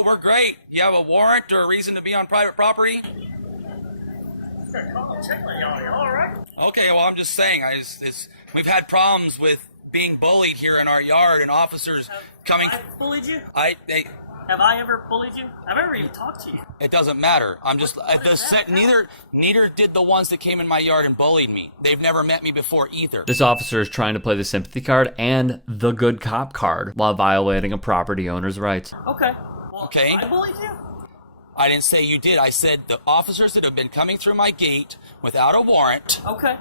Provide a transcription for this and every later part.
No, we're great. You have a warrant or a reason to be on private property? All right. Okay, well, I'm just saying, we've had problems with being bullied here in our yard and officers coming. Have I bullied you? They. Have I ever bullied you? Have I ever even talked to you? It doesn't matter. I'm just neither did the ones that came in my yard and bullied me. They've never met me before either. This officer is trying to play the sympathy card and the good cop card while violating a property owner's rights. Okay. Well, Okay. I bullied you? I didn't say you did. I said the officers that have been coming through my gate without a warrant Okay.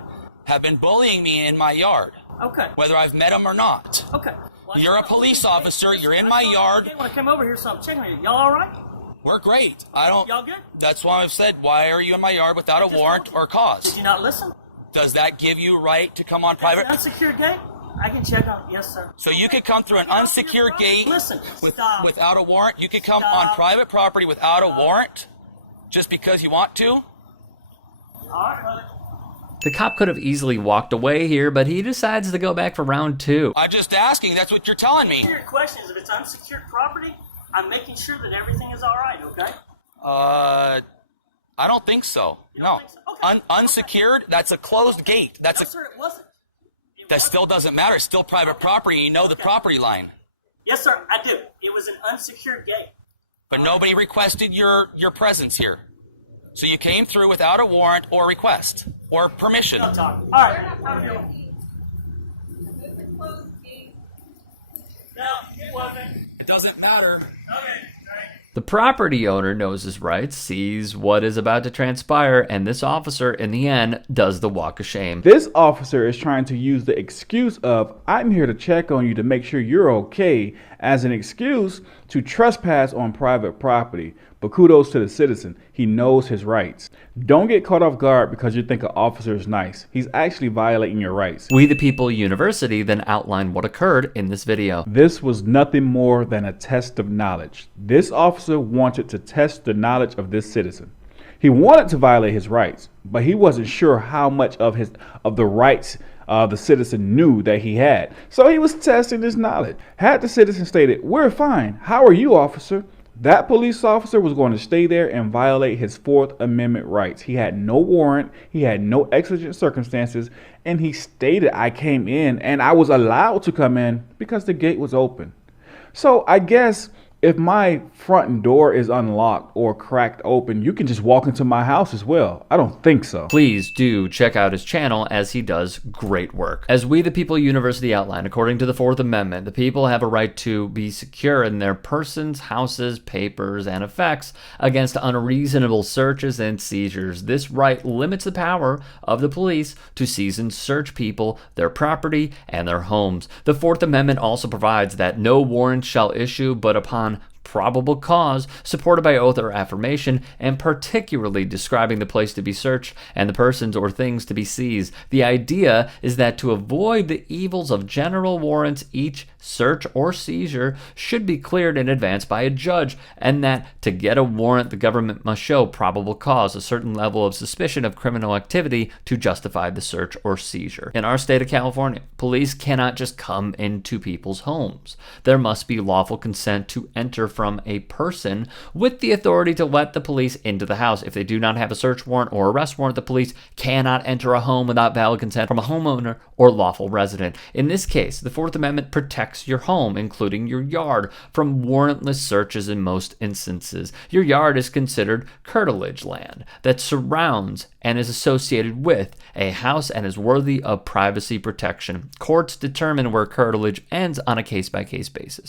have been bullying me in my yard, Okay. whether I've met them or not. Okay. Well, You're a police officer. You're in my yard. Okay, when I came over here, so I'm checking on you. Y'all all right? We're great. I don't. Y'all good? That's why I've said, why are you in my yard without a warrant or Did cause? you not listen? Does that give you right to come on private? Unsecured gate? I can check on. Yes, sir. So you could come through an unsecured gate Listen. without a warrant? You could come Stop. on private property without a warrant just because you want to? All right, brother. The cop could have easily walked away here, but he decides to go back for round two. I'm just asking. That's what you're telling me. Your question is if it's unsecured property, I'm making sure that everything is all right, okay? I don't think so. You No. don't think so? Okay. Unsecured, that's a closed gate. No, sir, it wasn't. That still doesn't matter. It's still private property. You know the property line. Yes, sir, I do. It was an unsecured gate. But nobody requested your presence here. So you came through without a warrant or request or permission. I'll talk. All right. Have a good one. No, it wasn't. It doesn't matter. Okay, all right. The property owner knows his rights, sees what is about to transpire, and this officer, in the end, does the walk of shame. This officer is trying to use the excuse of, I'm here to check on you to make sure you're okay, as an excuse to trespass on private property. But kudos to the citizen. He knows his rights. Don't get caught off guard because you think an officer is nice. He's actually violating your rights. We the People University then outline what occurred in this video. This was nothing more than a test of knowledge. This officer wanted to test the knowledge of this citizen. He wanted to violate his rights, but he wasn't sure how much of the rights the citizen knew that he had. So he was testing his knowledge. Had the citizen stated, "We're fine. How are you, officer?" That police officer was going to stay there and violate his Fourth Amendment rights. He had no warrant, he had no exigent circumstances, and he stated, I came in and I was allowed to come in because the gate was open. So I guess if my front door is unlocked or cracked open, you can just walk into my house as well. I don't think so. Please do check out his channel as he does great work. As We the People University outline, according to the Fourth Amendment, the people have a right to be secure in their persons, houses, papers, and effects against unreasonable searches and seizures. This right limits the power of the police to seize and search people, their property, and their homes. The Fourth Amendment also provides that no warrant shall issue but upon probable cause, supported by oath or affirmation, and particularly describing the place to be searched and the persons or things to be seized. The idea is that to avoid the evils of general warrants, each search or seizure should be cleared in advance by a judge, and that to get a warrant, the government must show probable cause, a certain level of suspicion of criminal activity to justify the search or seizure. In our state of California, police cannot just come into people's homes. There must be lawful consent to enter from a person with the authority to let the police into the house. If they do not have a search warrant or arrest warrant, the police cannot enter a home without valid consent from a homeowner or lawful resident. In this case, the Fourth Amendment protects your home, including your yard, from warrantless searches in most instances. Your yard is considered curtilage land that surrounds and is associated with a house and is worthy of privacy protection. Courts determine where curtilage ends on a case-by-case basis.